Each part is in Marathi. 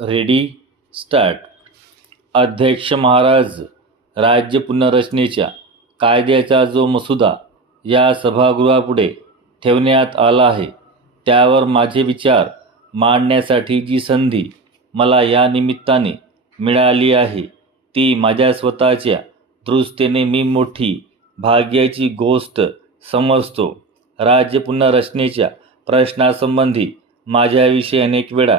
Ready start. अध्यक्ष महाराज राज्य पुनर्रचनेच्या कायद्याचा जो मसुदा या सभागृहापुढे ठेवण्यात आला आहे त्यावर माझे विचार मांडण्यासाठी जी संधी मला या निमित्ताने मिळाली आहे ती माझ्या स्वतःच्या दृष्टीने मी मोठी भाग्याची गोष्ट समजतो. राज्य पुनर्रचनेच्या प्रश्नासंबंधी माझ्याविषयी अनेक वेळा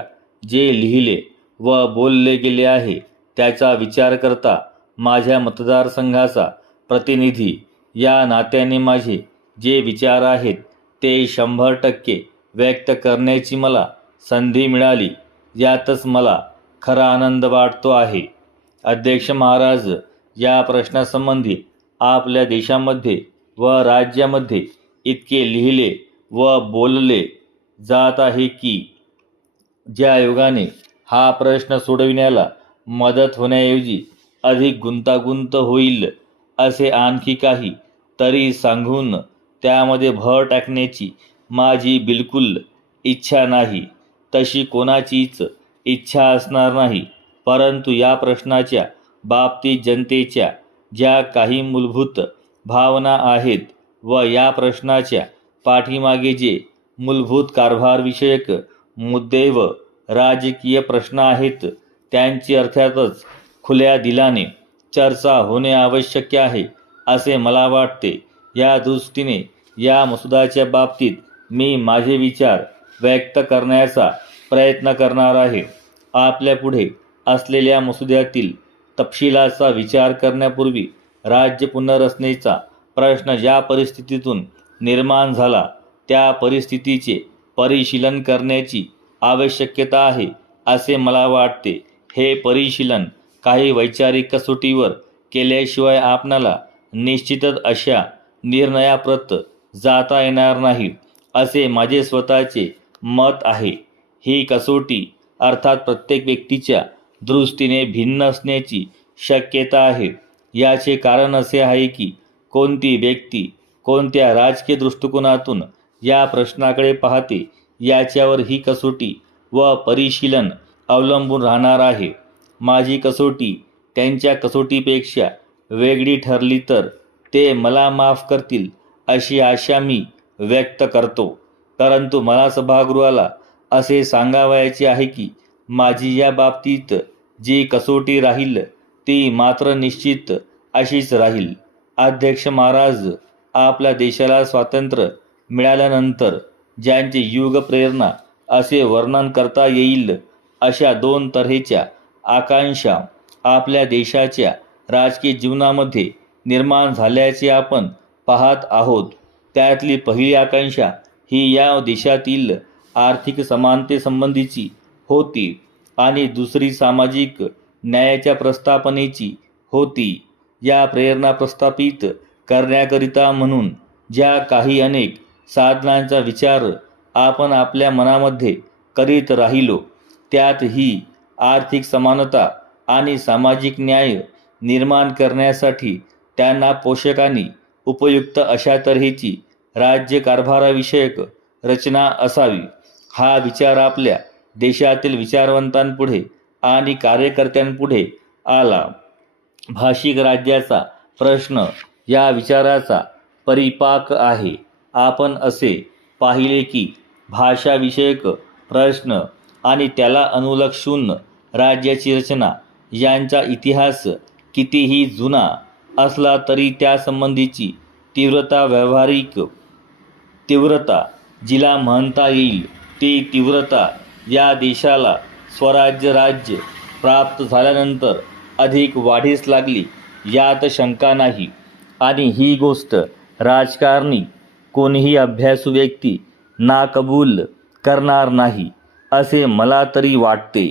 जे लिहिले व बोलले गेले आहे. त्याचा विचार करता माझ्या मतदारसंघाचा प्रतिनिधी या नात्याने माझे जे विचार आहेत ते शंभर टक्के व्यक्त करण्याची मला संधी मिळाली. यातच मला खरा आनंद वाटतो आहे. अध्यक्ष महाराज या प्रश्नासंबंधी आपल्या देशामध्ये व राज्यामध्ये इतके लिहिले व बोलले जात आहे की ज्या योगाने हा प्रश्न सोडविण्याला मदत होण्याऐवजी अधिक गुंतागुंत होईल असे आणखी काही तरी सांगून त्यामध्ये भर टाकण्याची माझी बिलकुल इच्छा नाही. तशी कोणाचीच इच्छा असणार नाही. परंतु या प्रश्नाच्या बाबतीत जनतेच्या ज्या काही मूलभूत भावना आहेत व या प्रश्नाच्या पाठीमागे जे मूलभूत कारभारविषयक मुद्दे व राजकीय प्रश्न आहेत. त्यांची अर्थातच खुल्या दिलाने चर्चा होणे आवश्यक आहे असे मला वाटते. या दृष्टीने या मसुदाच्या बाबतीत मी माझे विचार व्यक्त करण्याचा प्रयत्न करणार आहे. आपल्यापुढे असलेल्या मसुद्यातील तपशिलाचा विचार करण्यापूर्वी राज्य पुनर्रचनेचा प्रश्न ज्या परिस्थितीतून निर्माण झाला त्या परिस्थितीचे परिशीलन करण्याची आवश्यकता आहे असे मला वाटते. हे परिशीलन काही वैचारिक कसोटीवर केल्याशिवाय आपणाला निश्चितच अशा निर्णयाप्रत जाता येणार नाही असे माझे स्वतःचे मत आहे. ही कसोटी अर्थात प्रत्येक व्यक्तीच्या दृष्टीने भिन्न असण्याची शक्यता आहे. याचे कारण असे आहे की कोणती व्यक्ती कोणत्या राजकीय दृष्टिकोनातून या प्रश्नाकडे पाहते याच्यावर ही कसोटी व परिशीलन अवलंबून राहणार आहे. माझी कसोटी त्यांच्या कसोटीपेक्षा वेगळी ठरली तर ते मला माफ करतील अशी आशा मी व्यक्त करतो. परंतु मला सभागृहाला असे सांगावयाचे आहे की माझी या बाबतीत जी कसोटी राहील ती मात्र निश्चित अशीच राहील. अध्यक्ष महाराज आपल्या देशाला स्वातंत्र्य मिळाल्यानंतर ज्यांचे युगप्रेरणा असे वर्णन करता येईल अशा दोन तऱ्हेच्या आकांक्षा आपल्या देशाच्या राजकीय जीवनामध्ये निर्माण झाल्याचे आपण पाहत आहोत. त्यातली पहिली आकांक्षा ही या देशातील आर्थिक समानतेसंबंधीची होती आणि दुसरी सामाजिक न्यायाच्या प्रस्थापनेची होती. या प्रेरणा प्रस्थापित करण्याकरिता म्हणून ज्या काही अनेक साधनांचा विचार आपण आपल्या मनामध्ये करीत राहिलो त्यात ही आर्थिक समानता आणि सामाजिक न्याय निर्माण करण्यासाठी त्यांना पोषकांनी उपयुक्त अशा तऱ्हेची राज्य कारभाराविषयक रचना असावी. हा विचार आपल्या देशातील विचारवंतांपुढे आणि कार्यकर्त्यांपुढे आला. भाषिक राज्याचा प्रश्न या विचाराचा परिपाक आहे. आपण असे पाहिले की भाषाविषयक प्रश्न आणि त्याला अनुलक्षून राज्याची रचना यांचा इतिहास कितीही जुना असला तरी त्यासंबंधीची तीव्रता व्यावहारिक तीव्रता जिला म्हणता येईल ती तीव्रता या देशाला स्वराज्य राज्य प्राप्त झाल्यानंतर अधिक वाढीस लागली यात शंका नाही. आणि ही गोष्ट राजकारणी कोणीही अभ्यासू व्यक्ती नाकबूल करणार नाही असे मला तरी वाटते.